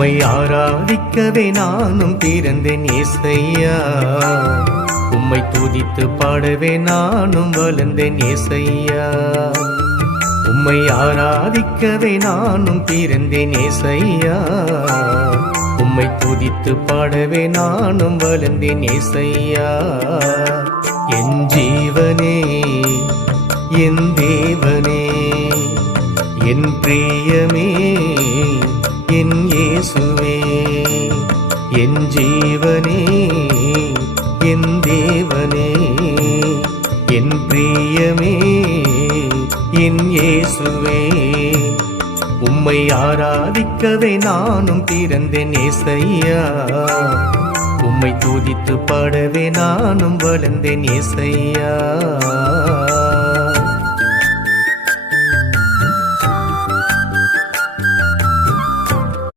உம்மை ஆராதிக்கவே நானும் பிறந்தேன் ஏசையா. உம்மை துதித்து பாடவே நானும் வளர்ந்தேன் ஏசையா. உம்மை ஆராதிக்கவே நானும் பிறந்தேன் ஏசையா. உம்மை துதித்து பாடவே நானும் வளர்ந்தேன் ஏசையா. என் ஜீவனே, என் தேவனே, என் பிரியமே, என் இயேசுவே. என் ஜீவனே, என் தேவனே, என் பிரியமே, என் இயேசுவே. உம்மை ஆராதிக்கவே நானும் பிறந்தேன் ஏசையா. உம்மை துதித்து பாடவே நானும் வளர்ந்தேன் ஏசையா.